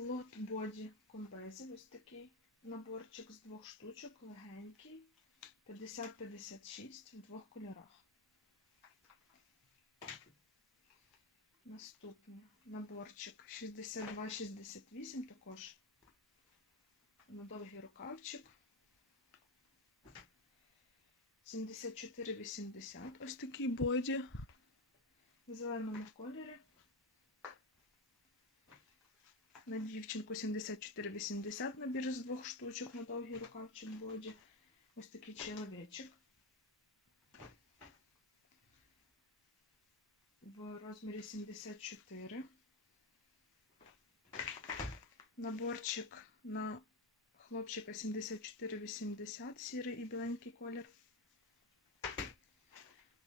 Лот боді комбезів. Ось такий наборчик з двох штучок, легенький. 50-56 в двох кольорах. Наступний наборчик 62-68 також на довгий рукавчик. 74,80. Ось такий боді в зеленому кольорі. На дівчинку 74,80 набір з двох штучок на довгий рукавчик боді. Ось такий чоловічок. В розмірі 74. Наборчик на хлопчика 74,80, сірий і біленький колір.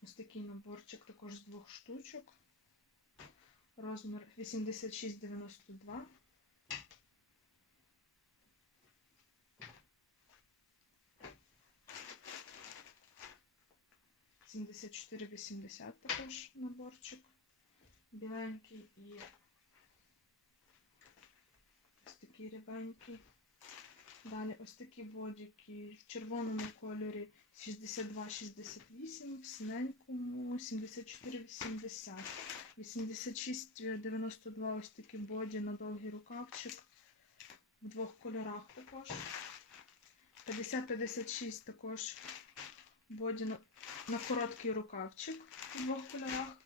Ось такий наборчик також з двох штучок. Розмір 86,92. Сімдесят чотири вісімдесят також наборчик. Біленький і ось такий рябенький. Далі ось такі бодіки в червоному кольорі 62-68, в синенькому 74-80. 86-92 ось такі боді на довгий рукавчик. В двох кольорах також. 50-56 також боді на, на короткий рукавчик в двох кольорах.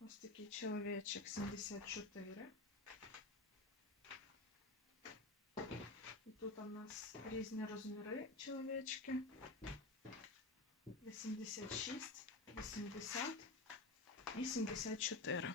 Ось такий чоловічок 74. І тут у нас різні розміри чоловічки. 86, 80 і 74.